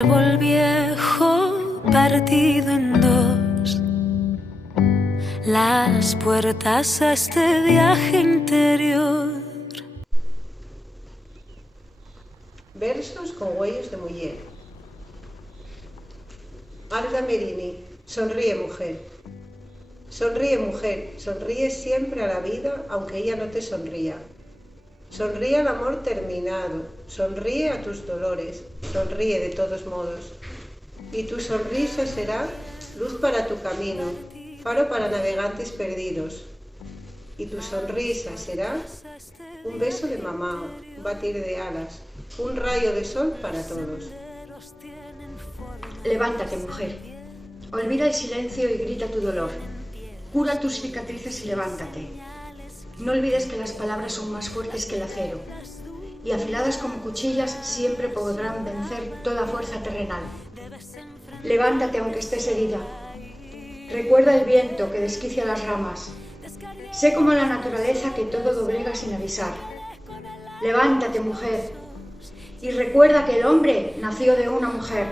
Árbol viejo partido en dos, las puertas a este viaje interior. Versos con huellos de muller. Alda Merini. Sonríe, mujer. Sonríe, mujer. Sonríe siempre a la vida, aunque ella no te sonría. Sonríe al amor terminado. Sonríe a tus dolores. Sonríe de todos modos. Y tu sonrisa será luz para tu camino, faro para navegantes perdidos. Y tu sonrisa será un beso de mamá, un batir de alas, un rayo de sol para todos. Levántate, mujer. Olvida el silencio y grita tu dolor. Cura tus cicatrices y levántate. No olvides que las palabras son más fuertes que el acero, y afiladas como cuchillas siempre podrán vencer toda fuerza terrenal. Levántate aunque estés herida. Recuerda el viento que desquicia las ramas. Sé como la naturaleza que todo doblega sin avisar. Levántate, mujer, y recuerda que el hombre nació de una mujer.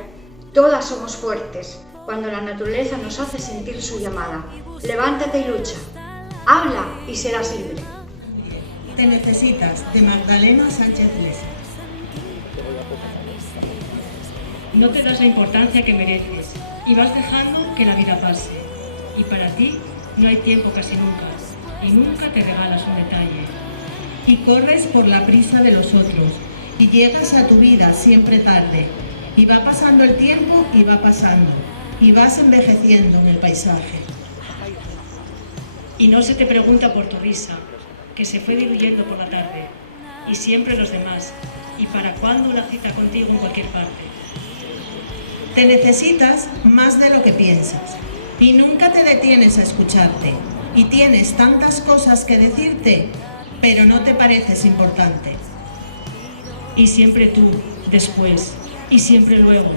Todas somos fuertes cuando la naturaleza nos hace sentir su llamada. Levántate y lucha. Habla y serás libre. Te necesitas, de Magdalena Sánchez Mesa. No te das la importancia que mereces y vas dejando que la vida pase. Y para ti no hay tiempo casi nunca, y nunca te regalas un detalle. Y corres por la prisa de los otros, y llegas a tu vida siempre tarde. Y va pasando el tiempo y va pasando, y vas envejeciendo en el paisaje. Y no se te pregunta por tu risa, que se fue diluyendo por la tarde, y siempre los demás, y para cuándo la cita contigo en cualquier parte. Te necesitas más de lo que piensas, y nunca te detienes a escucharte, y tienes tantas cosas que decirte, pero no te pareces importante. Y siempre tú, después, y siempre luego,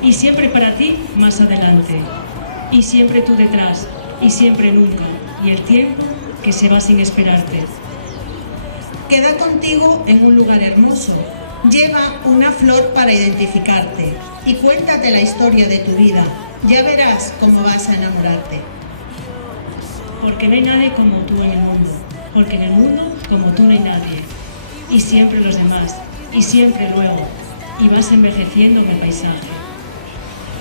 y siempre para ti, más adelante, y siempre tú detrás, y siempre nunca, y el tiempo que se va sin esperarte. Queda contigo en un lugar hermoso. Lleva una flor para identificarte y cuéntate la historia de tu vida. Ya verás cómo vas a enamorarte. Porque no hay nadie como tú en el mundo, porque en el mundo como tú no hay nadie. Y siempre los demás, y siempre luego, y vas envejeciendo en el paisaje.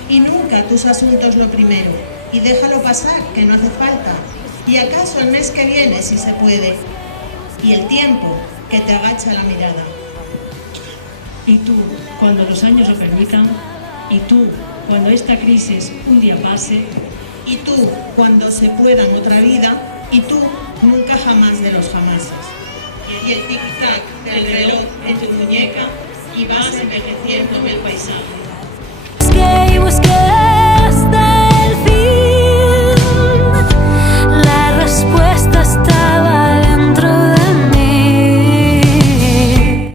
Y nunca tus asuntos lo primero, y déjalo pasar, que no hace falta. Y acaso el mes que viene si se puede, y el tiempo que te agacha la mirada. Y tú, cuando los años lo permitan, y tú, cuando esta crisis un día pase, y tú, cuando se pueda en otra vida, y tú, nunca jamás de los jamases. Y el tic-tac del reloj en tu muñeca, y vas envejeciendo en el paisaje.